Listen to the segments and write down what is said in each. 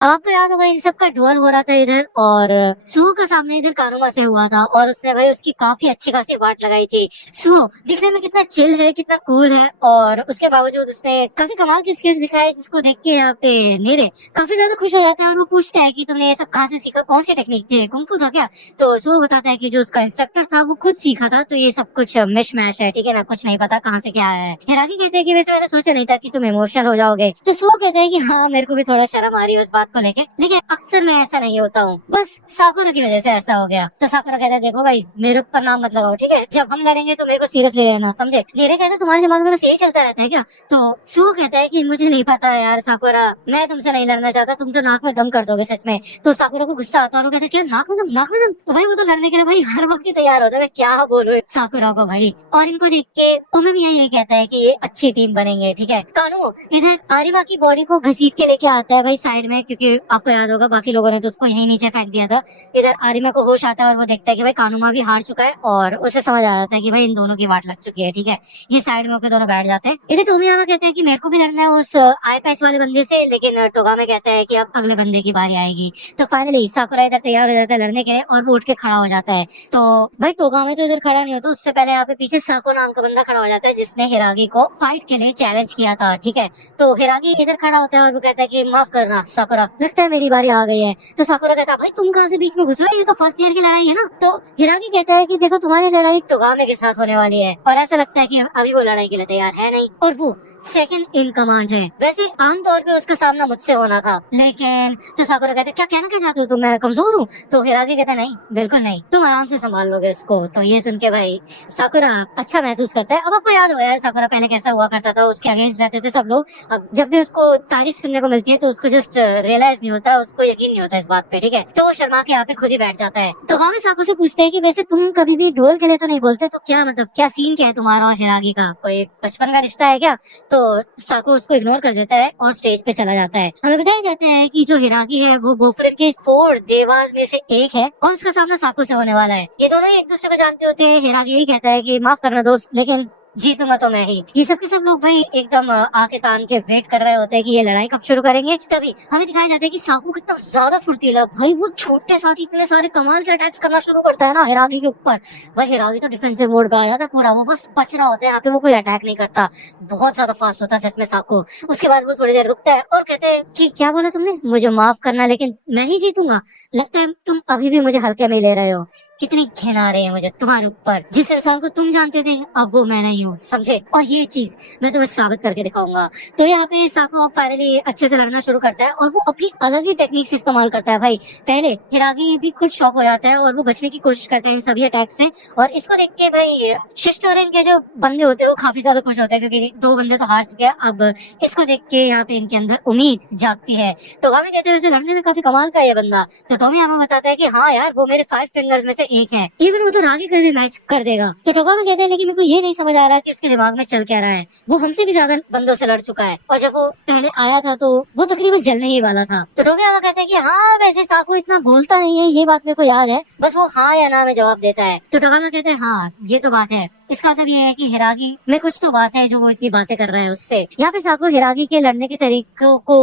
अब आपको याद होगा इन सब का डुअल हो रहा था इधर, और सुहो का सामने इधर कानुमा से हुआ था, और उसने भाई उसकी काफी अच्छी खासी वाट लगाई थी। सुहो दिखने में कितना चिल है, कितना कूल है, और उसके बावजूद उसने काफी कमाल की स्किल्स दिखाई, जिसको देख के यहाँ पे नीरे काफी ज्यादा खुश हो जाता है, और वो पूछता है कि तुमने ये सब कहाँ से सीखा, कौन सी टेक्निक थी, कुंफू था क्या? तो सुहो बताता है कि जो उसका इंस्ट्रक्टर था वो खुद सीखा था, तो ये सब कुछ मिश मैश है, ठीक है ना, कुछ नहीं पता कहाँ से क्या है। हिराकी कहते हैं कि वैसे मैंने सोचा नहीं था कि तुम इमोशनल हो जाओगे। तो सुहो कहते हैं कि हाँ, मेरे को भी थोड़ा शर्म आ रही है उस बात को लेके, लेकिन अक्सर मैं ऐसा नहीं होता हूँ, बस साकुरा की वजह से ऐसा हो गया। तो साकुरा कहता है देखो भाई, मेरे ऊपर नाम मत लगाओ, ठीक है, जब हम लड़ेंगे तो मेरे को सीरियसली लेना, समझे? नीरे कहते हैं तुम्हारे दिमाग में बस यही चलता रहता है क्या? तो सुहो कहता है कि मुझे नहीं पता है यार साकुरा, मैं तुमसे नहीं लड़ना चाहता, तुम तो नाक में दम कर दोगे सच में। तो साकुरा को गुस्सा आता है और वो कहता है क्या नाक में दम, नाक में दम? तो भाई वो तो लड़ने के लिए भाई हर वक्त ही तैयार होता है, मैं क्या बोलूं साकुरा को भाई। और इनको देख के उमे भी यही कहता है कि ये अच्छी टीम बनेंगे, ठीक है। कानू इधर आरिवा की बॉडी को घसीट के लेके आता है भाई साइड में, क्योंकि आपको याद होगा बाकी लोगों ने तो उसको यही नीचे फेंक दिया था। इधर आरिमा को होश आता है और वो देखता है कि भाई कानुमा भी हार चुका है, और उसे समझ आ जाता है कि भाई इन दोनों की वाट लग चुकी है, ठीक है। ये साइड में होकर दोनों बैठ जाते हैं। इधर टोमियामा कहते हैं कि मेरे को भी लड़ना है उस आई पैच वाले बंदे से, लेकिन टोगामे कहता है कि अब अगले बंदे की बारी आएगी। तो फाइनली साकुरा इधर तैयार हो जाता है लड़ने के लिए, और वो उठ के खड़ा हो जाता है। तो भाई टोगामे तो इधर खड़ा नहीं होता, उससे पहले यहाँ पे पीछे साको नाम का बंदा खड़ा हो जाता है, जिसने हिरागी को फाइट के लिए चैलेंज किया था, ठीक है। तो हिरागी इधर खड़ा होता है और वो कहता है कि माफ करना साकुरा, लगता है मेरी बारी आ गई है। तो साकुरा कहता है भाई तुम कहाँ से बीच में घुस रहे हो, ये तो फर्स्ट ईयर की लड़ाई है ना। तो हिरागी कहता है कि देखो तुम्हारी लड़ाई टोगामे के साथ होने वाली है, और ऐसा लगता है कि अभी वो लड़ाई के लिए तैयार है नहीं, और वो सेकंड इन कमांड है। वैसे आमतौर पे उसका सामना मुझसे होना था, लेकिन तो साकुरा कहते क्या कहना क्या चाहते हो तुम, मैं कमजोर हूँ? तो हिरागी कहता नहीं बिल्कुल नहीं, तुम आराम से संभाल लोगे उसको। तो ये सुन के भाई साकुरा अच्छा महसूस करता है। अब आपको याद होगा यार साकुरा पहले कैसा हुआ करता था, उसके अगेंस्ट रहते थे सब लोग। अब जब भी उसको तारीफ सुनने को मिलती है तो उसको जस्ट रियलाइज नहीं होता, उसको यकीन नहीं होता इस बात पे, ठीक है। तो वो शर्मा के यहाँ पे खुद ही बैठ जाता है। तो गांव में साकू से पूछते हैं कि वैसे तुम कभी भी डुअल के लिए तो नहीं बोलते, तो क्या मतलब क्या सीन क्या है तुम्हारा और हिरागी का, कोई बचपन का रिश्ता है क्या? तो साकू उसको इग्नोर कर देता है और स्टेज पे चला जाता है। हमें बताया जाता है कि जो हिरागी है वो बोफरिन के 4 देवास में से एक है, और उसका सामना साकू से होने वाला है। ये दोनों ही एक दूसरे को जानते होते हैं। हिरागी यही कहता है कि माफ करना दोस्त, लेकिन जीतूंगा तो मैं ही। ये सब के सब लोग भाई एकदम आके तान के वेट कर रहे होते हैं कि ये लड़ाई कब शुरू करेंगे। तभी हमें दिखाया जाता है कि साकू कितना ज्यादा फुर्तीला भाई, वो छोटे साथ इतने सारे कमाल के अटैक्स करना शुरू करता है ना हिरागी के ऊपर। भाई हिरागी तो डिफेंसिव मोड पे आ जाता है पूरा, वो बस बच रहा होता है, यहाँ पे वो कोई अटैक नहीं करता। बहुत ज्यादा फास्ट होता है सच में साकू। उसके बाद वो थोड़ी देर रुकता है और कहते हैं कि क्या बोला तुमने, मुझे माफ करना लेकिन मैं ही जीतूंगा? लगता है तुम अभी भी मुझे हल्के में ले रहे हो। कितनी घिन आ रही है मुझे तुम्हारे ऊपर, जिस इंसान को तुम जानते थे अब वो मैं नहीं हूँ, समझे? और ये चीज मैं तुम्हें साबित करके दिखाऊंगा। तो यहाँ पे साको अब फाइनली अच्छे से लड़ना शुरू करता है, और वो अपनी अलग ही टेक्निक्स इस्तेमाल करता है भाई। पहले हिरागी भी खुद शॉक हो जाता है और वो बचने की कोशिश करता है इन सभी अटैक से, और इसको देख के भाई शिस्टोरियन के जो बंदे होते हैं वो काफी ज्यादा खुश होते हैं, क्योंकि 2 बंदे तो हार चुके हैं। अब इसको देख के यहाँ पे इनके अंदर उम्मीद जागती है। टोगामी कहते हैं वैसे लड़ने में काफी कमाल का ये बंदा। तो टोमी हमें बताता है कि हाँ यार वो मेरे 5 फिंगर्स में से एक है, इवन वो तो रागी का भी मैच कर देगा। तो टोगामी कहते हैं लेकिन मेरे को ये नहीं समझ आ रहा कि उसके दिमाग में चल क्या रहा है, वो हमसे भी ज्यादा बंदों से लड़ चुका है, और जब वो पहले आया था तो वो तकरीबन जलने ही वाला था। तो टोमी हमें कहते हैं कि हाँ वैसे साकू इतना बोलता नहीं है, ये बात मेरे को याद है, बस वो हाँ या ना में जवाब देता है। तो टोगामी कहते हैं हाँ ये तो बात है, इसका मतलब ये है कि हिरागी में कुछ तो बात है जो वो इतनी बातें कर रहा है उससे। यहाँ पे साकू हिरागी के लड़ने के तरीकों को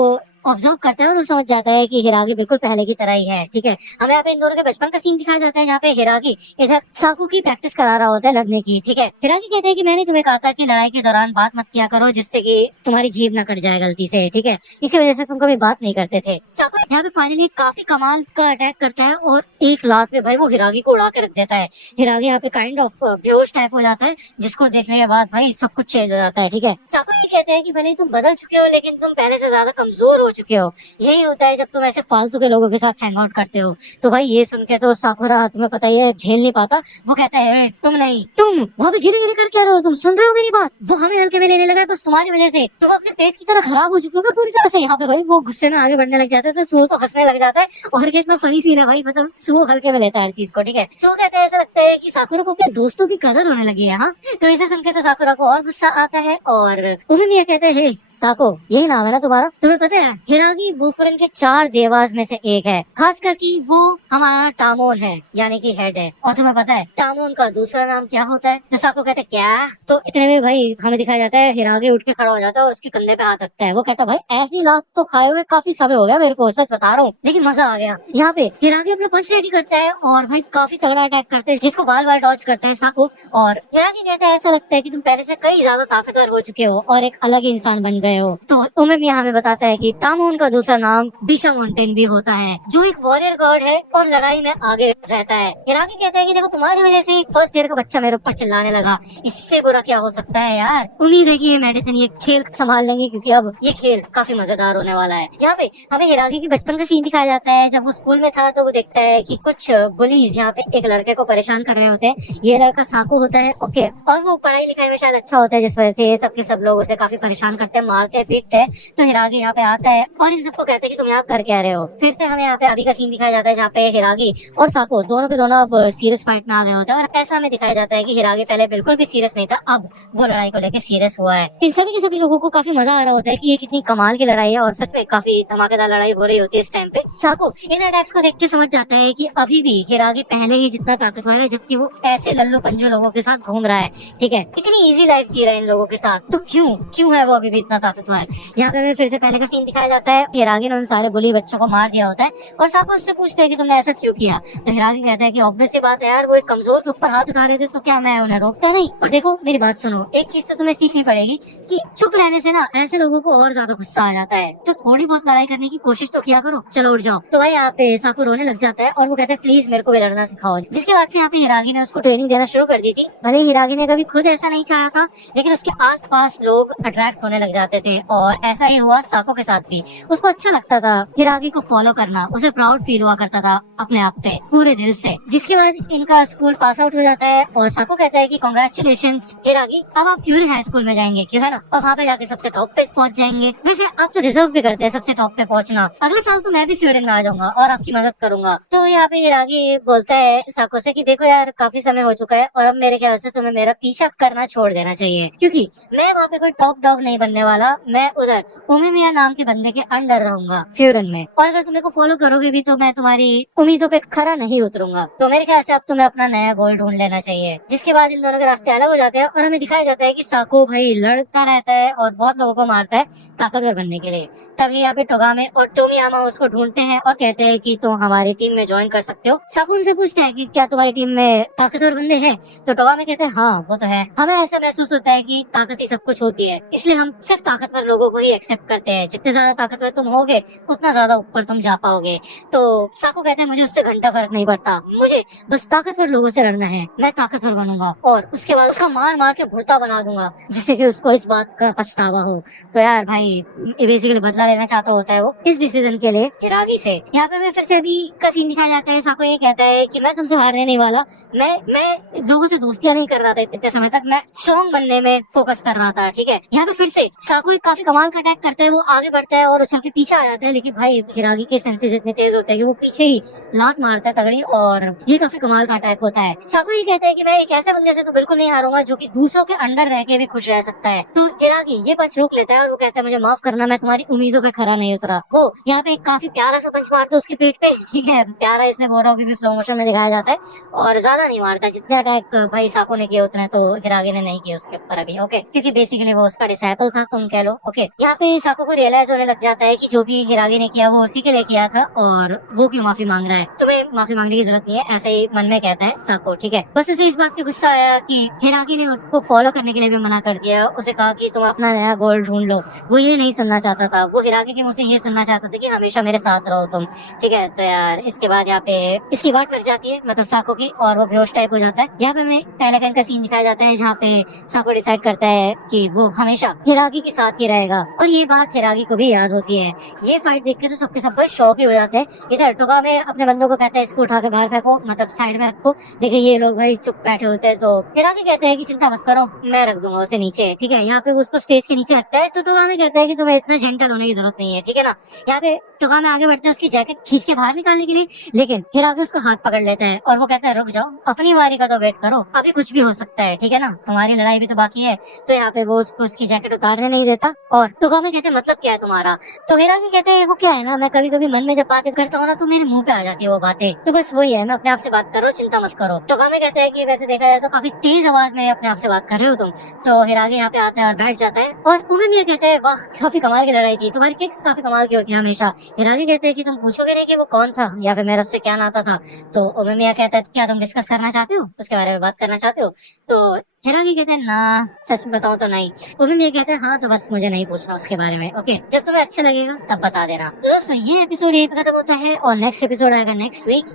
ऑब्जर्व करता है और वो समझ जाता है कि हिरागी बिल्कुल पहले की तरह ही है, ठीक है। हमें यहाँ पे इन दोनों के बचपन का सीन दिखाया जाता है, जहाँ पे हिरागी इधर साकू की प्रैक्टिस करा रहा होता है लड़ने की, ठीक है। हिरागी कहते हैं कि मैंने तुम्हें कहा था कि लड़ाई के दौरान बात मत किया करो, जिससे कि तुम्हारी जीभ ना कट जाए गलती से, ठीक है, इसी वजह से तुम कभी बात नहीं करते थे। साकू यहाँ पे फाइनली काफी कमाल का अटैक करता है और एक लात में भाई वो हिरागी को उड़ा के रख देता है। हिरागी यहाँ पे काइंड ऑफ बेहोश टाइप हो जाता है, जिसको देखने के बाद भाई सब कुछ चेंज हो जाता है, ठीक है। साकू ये कहते हैं कि भले तुम बदल चुके हो लेकिन तुम पहले से ज्यादा कमजोर हो चुके हो। यही होता है जब तुम ऐसे फालतू के लोगों के साथ हैंग आउट करते हो। तो भाई ये सुन के तो साकुरा तुम्हें पता ही है झेल नहीं पाता। वो कहता है तुम नहीं, तुम वहाँ पे गिरे गिरे कर क्या रहे हो, तुम सुन रहे हो मेरी बात? वो हमें हल्के में लेने लगा है बस तुम्हारी वजह से, तुम अपने पेट की तरह खराब हो चुके हो पूरी तरह से। यहाँ पे भाई वो गुस्से में आगे बढ़ने लग जाता है तो सुहो तो हंसने लग जाता है, और कितना फनी सीन है भाई, मतलब सुहो हल्के में लेता है हर चीज को, ठीक है। सुहो कहता है ऐसा लगता है कि साकुरा को अपने दोस्तों की कदर होने लगी है। हाँ, तो इसे सुन के तो साकुरा को और गुस्सा आता है, और उन्हें कहते हैं हे साको, यही नाम है ना तुम्हारा, तुम्हें पता है हिरागी बुफरन के 4 देवास में से एक है, खास करके वो हमारा टामोन है, यानी कि हेड है। और तुम्हें पता है टामोन का दूसरा नाम क्या होता है? तो साको कहते हैं क्या? तो इतने में भाई हमें दिखाया जाता है हिरागी उठ के खड़ा हो जाता है और उसके कंधे पे हाथ रखता है। वो कहता है भाई ऐसी लात तो खाए हुए काफी समय हो गया मेरे को, सच बता रहा हूँ, लेकिन मजा आ गया। यहाँ पे हिरागी अपना पंच रेडी करता है और भाई काफी तगड़ा अटैक करते हैं, जिसको बार बार डॉज करता है साको। और हिरागी कहता है ऐसा लगता है कि तुम पहले से कई ज्यादा ताकतवर हो चुके हो और एक अलग इंसान बन गए हो। तो उमेम यहाँ हमें बताता है कि टामोन का दूसरा नाम बिशा माउंटेन भी होता है, जो एक वॉरियर गॉड है और लड़ाई में आगे रहता है। हिरागी कहता है कि देखो तुम्हारी वजह से फर्स्ट ईयर का बच्चा मेरे ऊपर चिल्लाने लगा, इससे बुरा क्या हो सकता है यार। उम्मीद है कि ये मेडिसिन ये खेल संभाल लेंगे, क्योंकि अब ये खेल काफी मजेदार होने वाला है। यहाँ पे हमें हिरागी की बचपन का सीन दिखाया जाता है। जब वो स्कूल में था तो वो देखता है कि कुछ बुलीज यहाँ पे एक लड़के को परेशान कर रहे होते हैं। ये लड़का साको होता है, ओके, और वो पढ़ाई लिखाई में शायद अच्छा होता है, जिस वजह से ये सबके सब लोग उसे काफी परेशान करते हैं, मारते हैं, पीटते हैं। तो हिरागी यहाँ पे आता है और इन सबको कहते हैं कि तुम यहाँ कर क्या रहे हो। फिर से हमें यहाँ पे अभी का सीन दिखाया जाता है, जहाँ पे हिरागी और साको दोनों के दोनों अब सीरियस फाइट में आ गए होते हैं। और ऐसा हमें दिखाया जाता है कि हिरागी पहले बिल्कुल भी सीरियस नहीं था, अब वो लड़ाई को लेकर सीरियस हुआ है। इन सभी के सभी लोगों को काफी मजा आ रहा होता है कि ये कितनी कमाल की लड़ाई है, और सच में काफी धमाकेदार लड़ाई हो रही होती है इस टाइम पे। साको इन अटैक्स को देख के समझ जाता है कि अभी भी हिरागी पहले ही जितना ताकतवर है, जबकि वो ऐसे लल्लू पंजू लोगों के साथ घूम रहा है। ठीक है, इतनी इजी लाइफ जी रहा है इन लोगों के साथ, तो क्यों है वो अभी भी इतना ताकतवर। यहाँ पे हमें फिर से पहले का सीन दिखाया जाता है। हिरागी ने उन सारे बुली बच्चों को मार दिया होता है और साको उससे पूछते हैं कि तुमने ऐसा क्यों किया। तो हिरागी कहता है कि ऑब्वियस सी बात है यार, वो एक कमजोर के ऊपर हाथ उठा रहे थे, तो क्या मैं उन्हें रोकता नहीं। और देखो मेरी बात सुनो, एक चीज तो तुम्हें सीखनी पड़ेगी कि चुप रहने से ना ऐसे लोगों को और ज्यादा गुस्सा आ जाता है, तो थोड़ी बहुत लड़ाई करने की कोशिश तो किया करो, चलो उठ जाओ। तो भाई यहाँ पे साको रोने लग जाता है और वो कहता है प्लीज मेरे को भी लड़ना सिखाओ। जिसके बाद से यहाँ पे हिरागी ने उसको ट्रेनिंग देना शुरू कर दी थी। भले हिरागी ने कभी खुद ऐसा नहीं चाहा था, लेकिन उसके आसपास लोग अट्रैक्ट होने लग जाते थे, और ऐसा ही हुआ साको के साथ भी। उसको अच्छा लगता था हिरागी को फॉलो करना, उसे प्राउड फील हुआ करता था अपने आप पे पूरे दिल से। जिसके बाद इनका स्कूल पास आउट हो जाता है और साको कहता है कि कांग्रेचुलेशंस हिरागी, अब आप फ्यूरी हाई स्कूल में जाएंगे, क्यों है ना, और वहाँ पे जाके सबसे टॉप पे पहुंच जाएंगे। वैसे आप तो डिजर्व भी करते हैं सबसे टॉप पे पहुंचना, अगले साल तो मैं भी फ्यूरिन में आ जाऊंगा और आपकी मदद करूंगा। तो यहाँ पे हिरागी बोलता है साको से कि देखो यार काफी समय हो चुका है और अब मेरे ख्याल से तुम्हें मेरा पीछा करना छोड़ देना चाहिए, क्योंकि मैं वहाँ पे कोई टॉप डॉग नहीं बनने वाला। मैं उधर उमिमिया नाम के बंदे के अंडर रहूंगा फ्यूरन में, और अगर तुम मेरे को फॉलो करोगे भी तो मैं तुम्हारी उम्मीदों पे खरा नहीं उतरूंगा। तो मेरे ख्याल से अब तुम्हें अपना नया गोल ढूंढ लेना चाहिए। जिसके बाद इन दोनों के रास्ते अलग हो जाते हैं और हमें दिखाया जाता है कि साको भाई लड़ता रहता है और बहुत लोगों को मारता है ताकतवर बनने के लिए। तभी यहाँ पे टोगामे और टोमियामा उसको ढूंढते हैं और कहते हैं कि तुम हमारी टीम में ज्वाइन कर सकते हो। साको उनसे पूछते हैं कि क्या तुम्हारी टीम में ताकतवर बंदे हैं। तो टोगामे कहते हैं हाँ वो तो है, हमें ऐसा महसूस होता है कि ताकत ही सब कुछ होती है, इसलिए हम सिर्फ ताकतवर लोगों को ही एक्सेप्ट करते हैं। जितने ज्यादा ताकतवर तुम होगे उतना ज्यादा ऊपर तुम जा पाओगे। तो साको कहते हैं मुझे उससे घंटा फर्क नहीं पड़ता, मुझे बस ताकतवर लोगों से लड़ना है, मैं ताकतवर बनूंगा और उसके बाद उसका मार मार के भुड़ता बना दूंगा, जिससे कि उसको इस बात का पछतावा हो। तो यार भाई बेसिकली बदला लेना चाहता होता है वो इस डिसीजन के लिए हिरागी से। यहाँ पे फिर से अभी का सीन दिखाया जाता है। साको ये कहता है कि मैं तुमसे हारने नहीं वाला, मैं लोगों से दोस्तियां नहीं कर रहा था इतने समय तक, मैं स्ट्रॉन्ग बनने में फोकस कर रहा था। ठीक है, यहाँ पे फिर से साको एक काफी कमाल का अटैक करता है, वो आगे बढ़ता है और उछल के पीछे आ जाता है, लेकिन भाई हिरागी के सेंसेस इतने तेज होते हैं कि वो पीछे ही लात मारता है तगड़ी, और ये काफी कमाल का अटैक होता है। साको ये कहता है कि मैं एक ऐसे बंदे से तो बिल्कुल नहीं हारूंगा जो कि दूसरों के अंडर रह के भी खुश रह सकता है। तो हिरागी ये पंच रोक लेता है और वो कहता है मुझे माफ करना, मैं तुम्हारी उम्मीदों पे खरा नहीं उतरा। वो यहाँ पे एक काफी प्यारा सा पंच मारता है उसके पेट पे। ठीक है, प्यारा इसलिए बोल रहा हूँ क्योंकि स्लो मोशन में दिखाया जाता है, और ज्यादा नहीं मारता, जितने अटैक भाई साको ने किए उतने तो हिरागी ने नहीं किए उसके ऊपर अभी। ओके, क्योंकि बेसिकली वो उसका डिसाइपल था तुम कह लो। ओके, यहाँ पे साको को रियलाइज होने लग जाता है कि जो भी हिरागी ने किया वो उसी के लिए किया था और वो क्यों माफी मांग रहा है, तुम्हें माफी मांगने की जरूरत नहीं है, ऐसे ही मन में कहता है साको। ठीक है, बस उसे इस बात पे गुस्सा आया कि हिरागी ने उसको फॉलो करने के लिए भी मना कर दिया, उसे कहा कि तुम अपना नया गोल ढूंढ लो। वो ये नहीं सुनना चाहता था, वो हिरागी के मुंह से ये सुनना चाहता था कि हमेशा मेरे साथ रहो तुम। ठीक है, तो यार इसके बाद यहाँ पे इसकी वाट लग जाती है, मतलब साको की, और वो बेहोश टाइप हो जाता है। यहाँ पे हमें पहले का सीन दिखाया जाता है जहाँ पे साको डिसाइड करता है कि वो हमेशा हिरागी के साथ ही रहेगा, और ये बात हिरागी को भी याद होती है। ये फाइट देख के तो सबके सब बड़े शौक ही हो जाते हैं। इधर टोगामे अपने बंदों को कहता है इसको उठा के बाहर फेंको, मतलब साइड में रखो, लेकिन ये लोग भाई चुप बैठे होते हैं। तो हिरागी कहते हैं कि चिंता मत करो, मैं रख दूंगा उसे नीचे। ठीक है, यहाँ पे वो उसको स्टेज के नीचे रखता है। तो टोगामे कहता है कि तुम्हें इतना जेंटल होने की जरूरत नहीं है। ठीक है ना, यहाँ पे टोगामे आगे बढ़ते हैं उसकी जैकेट खींच के बाहर निकालने के लिए, लेकिन हिरागी उसको हाथ पकड़ लेता है और वो कहता है रुक जाओ, अपनी बारी का तो वेट करो, अभी कुछ भी हो सकता है। ठीक है ना, तुम्हारी लड़ाई भी तो बाकी है। तो यहाँ पे वो उसको उसकी जैकेट उतारने नहीं देता, और टोगामे कहते हैं मतलब क्या है तुम्हारा, था। तो हिरागी कहते हैं वो क्या है ना, मैं कभी कभी मन में जब बातें करता हूँ ना तो मेरे मुंह पे आ जाती है वो बातें, तो बस वही है, मैं अपने आप से बात करो, चिंता मत करो। तो कामे कहते हैं कि वैसे देखा जाए तो काफी तेज आवाज में अपने आप से बात कर रहे हो तुम। तो हिरागी यहाँ पे आता है और बैठ जाता है, और उमेमिया कहते हैं वाह काफी कमाल की लड़ाई थी, तुम्हारी किक्स काफी कमाल की होती है हमेशा। हिरागी कहते हैं कि तुम पूछोगे नहीं कि वो कौन था या फिर मेरा उससे क्या नाता था। तो उमेमिया कहता है क्या तुम डिस्कस करना चाहते हो, उसके बारे में बात करना चाहते हो। तो हिरागी कहते हैं ना, सच बताओ तो नहीं। उमेमिया कहते हैं हाँ तो बस मुझे नहीं पूछना उसके बारे में, ओके जब तुम्हें अच्छा लगेगा तब बता देना। तो दोस्तों ये एपिसोड यही पे खत्म होता है और नेक्स्ट एपिसोड आएगा नेक्स्ट वीक।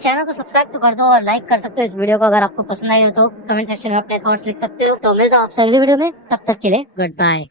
चैनल को सब्सक्राइब तो कर दो और लाइक कर सकते हो इस वीडियो को, अगर आपको पसंद आई हो तो कमेंट सेक्शन में अपने थॉट्स लिख सकते हो। तो मिलता हूँ आपसे अगली वीडियो में, तब तक के लिए गुड बाय।